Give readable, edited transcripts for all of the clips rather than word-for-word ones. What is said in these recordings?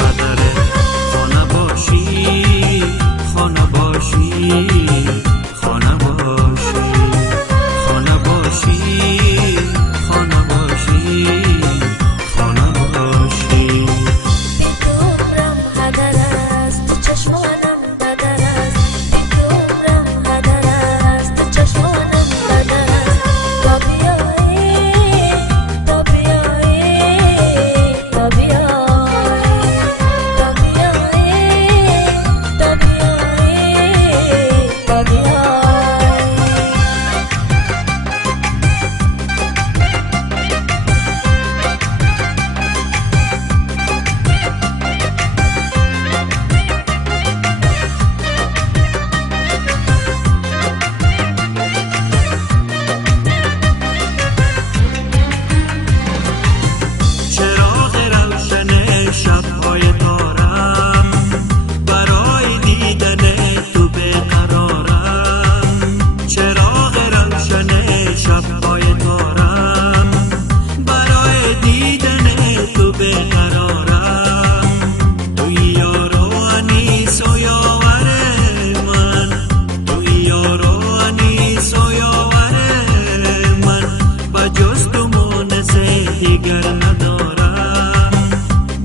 بدره خانه باشی خانه باشی خانه باشی خانه باشی خانه باشی خانه باشی عمرم هدر است تو چشمانم بدر است عمرم هدر است تو چشمانم بدر است تا بیایی تا بیایی تا بیایی تا بیایی تا بیایی تا بیایی چراغ روشن شب‌های تارم برای دیدن تو بیقرارم چراغ روشن شب‌های تارم برای دیدن تو بیقرارم توی یار و انیس و یاور من توی یار و انیس و یاور من بجز تو مونس دیگر ندارم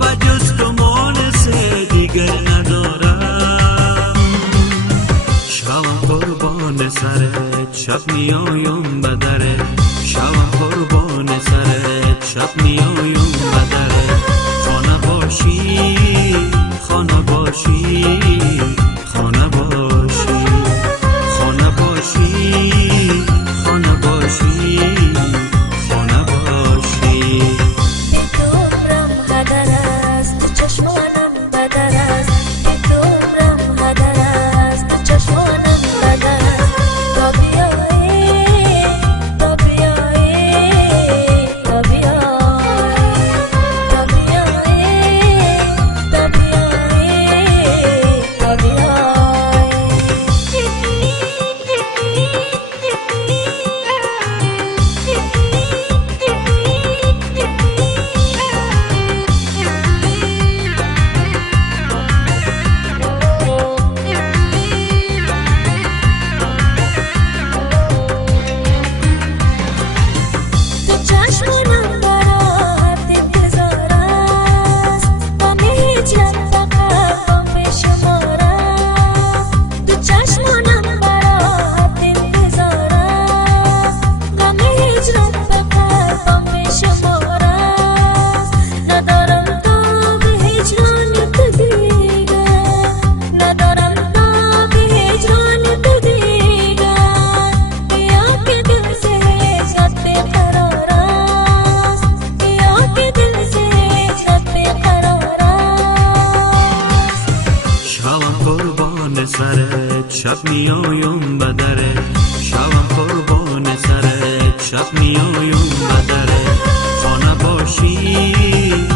بجز تو مونس دیگر ندارم شبم قربان سرت شب میایم بدره شبم قربان سرت شب میایم بدره خانه باشی خانه باشی خانه باشی خانه باشی خانه باشی خانه باشی عمرم هدر است تو چشمانم بدر است عمرم هدر است تو چشمانم بدر است تا بیایی تا بیایی تا بیایی تا بیایی تا بیایی تا بیایی تو چشمانم برات انتظار است غم هجرت فقط با بشمار است تو چشمانم برات انتظار است غم هجرت فقط با بشمار است ندارم تا به هجران تو دیگر ندارم تا به هجران تو دیگر بیا که دل سے هجرت بیقرار است بیا که دل سے هجرت بیقرار است شبم قربان سرت شب میایم بدره شبم قربان سرت شب میایم بدره خانه باشی